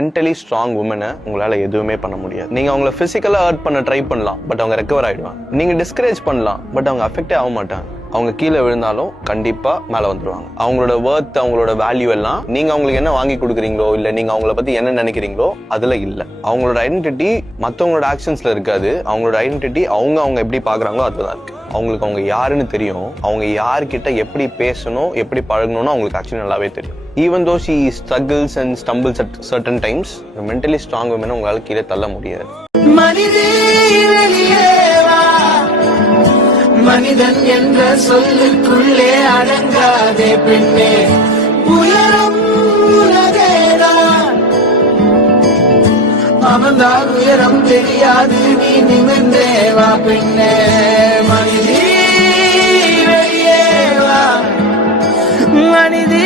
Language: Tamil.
மென்டலி ஸ்ட்ராங் உமனை உங்களால எதுவுமே பண்ண முடியாது. நீங்க அவங்கள பிசிக்கலா ஹர்ட் பண்ண ட்ரை பண்ணலாம், பட் அவங்க ரெக்கவர் ஆயிடுவாங்க. நீங்க டிஸ்கரேஜ் பண்ணலாம், பட் அவங்க அஃபெக்டே ஆக மாட்டாங்க. அவங்க கீழே விழுந்தாலும் கண்டிப்பா மேல வந்துருவாங்க. அவங்களோட வர்த், அவங்களோட வேல்யூ எல்லாம் நீங்க அவங்களுக்கு என்ன வாங்கி கொடுக்குறீங்களோ, இல்ல நீங்க அவங்கள பத்தி என்ன நினைக்கிறீங்களோ அதுல இல்ல. அவங்களோட ஐடென்டிட்டி மத்தவங்களோட ஆக்ஷன்ஸ்ல இருக்காது. அவங்களோட ஐடென்டிட்டி அவங்க எப்படி பாக்குறாங்களோ அதுதான் இருக்கு. அவங்களுக்கு அவங்க யாருன்னு தெரியும். அவங்க யார்கிட்ட எப்படி பேசணும், எப்படி பழகணும்னு அவங்களுக்கு ஆக்சுவலி நல்லாவே தெரியும். Even though she struggles and stumbles at certain times, a mentally strong woman உங்களால கீழே தள்ள முடியாது. மனிதன் என்ற சொல்லுக்குள்ளே அடங்காதே பெண்ணே, உயரம் உலகேதான். அவன்தான் உயரம் தெரியாது, நீ நிமிர்ந்தே வா பெண்ணே. மனிதே வெளியே வா, மனிதே